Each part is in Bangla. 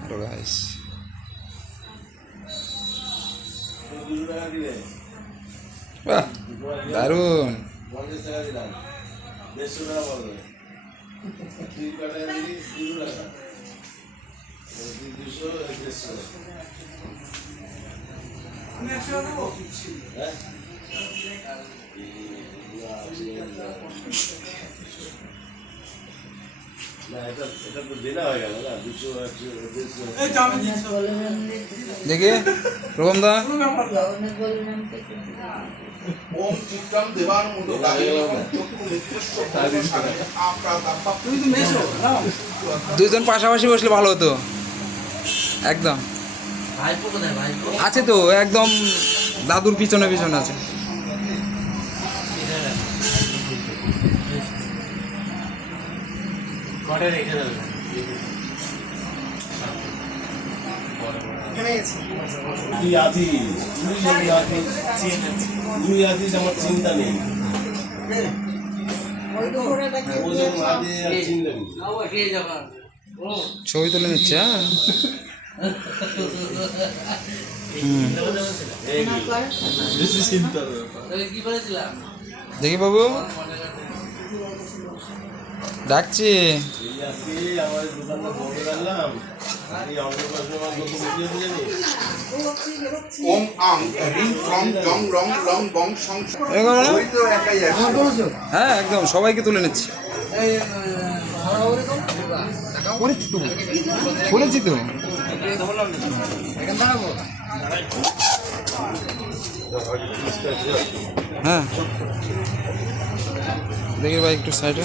হ্যালো গাইস, বাহ দারুণ। দেখি রকম দা দুজন পাশাপাশি বসলে ভালো হতো। একদম আছে তো, একদম দাদুর পিছনে পিছনে আছে। আমার চিন্তা নেই। ছবি তুলে নিচ্ছে। হ্যাঁ দেখি বাবু ডাকছি। হ্যাঁ একদম সবাইকে তুলে নিচ্ছি। বলেছি তো। হ্যাঁ দেখি ভাই একটু সাইডে।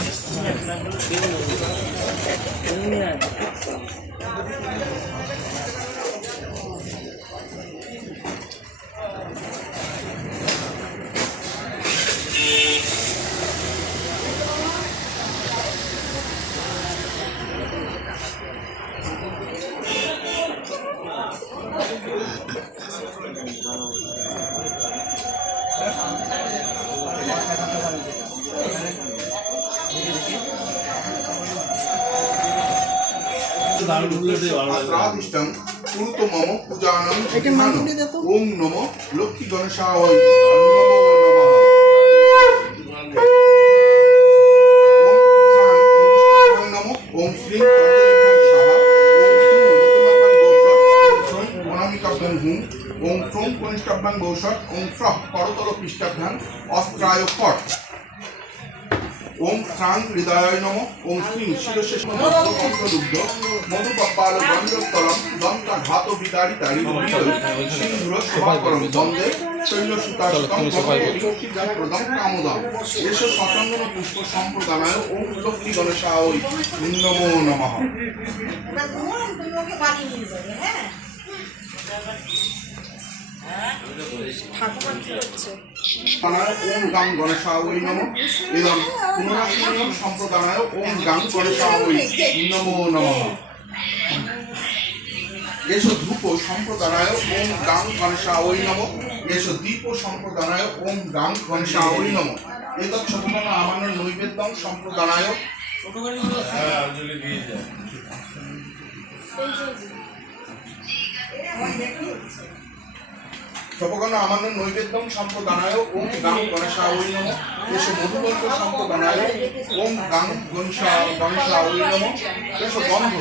ওম নমো লক্ষ্মী গণেশায় নমো। ওম শ্রী ওম সোম কনিষ্ঠাভ্যাং ভৌষট ওম স্রঃ করতল পৃষ্ঠাভ্যাং অস্ত্রায় ফট। ওম শ্রাং হৃদয়ায় নমঃ। ওম শ্রী শিরশে দুগ্ধ মধুপপ্পাল গন্ধস্থলম দন্তা ঘাত বিদারিতারি সিন্ধুর শোভাকরম বন্দে শৈলসুতাশতম প্রদম কামোদম এষ শতঙ্গন পুষ্প সম্প্রদানায় ওম লক্ষ্মী গণেশায় নমো নমঃ। ওম গাং গণেশায় নমঃ এবং পুনরাশীন সম্প্রদানায় ওম গাং গণেশায় নমো নমঃ। এষ ধূপ সম্প্রদানায় ওম গাং গণেশায় নমঃ। এষ দীপ সম্প্রদানায় ওম গাং গণেশায় নমঃ। এতৎ সম্পন্ন আমান্য নৈবেদ্যং সম্প্রদানায় সপকর্ণ আমান্য নৈবেদ্যং সম্প্রদানায় ওম গাং গণেশায় নমঃ। এষ মধুবন্ত সম্প্রদানায় ওম গাং গণেশায় নমঃ। এষ গন্ধ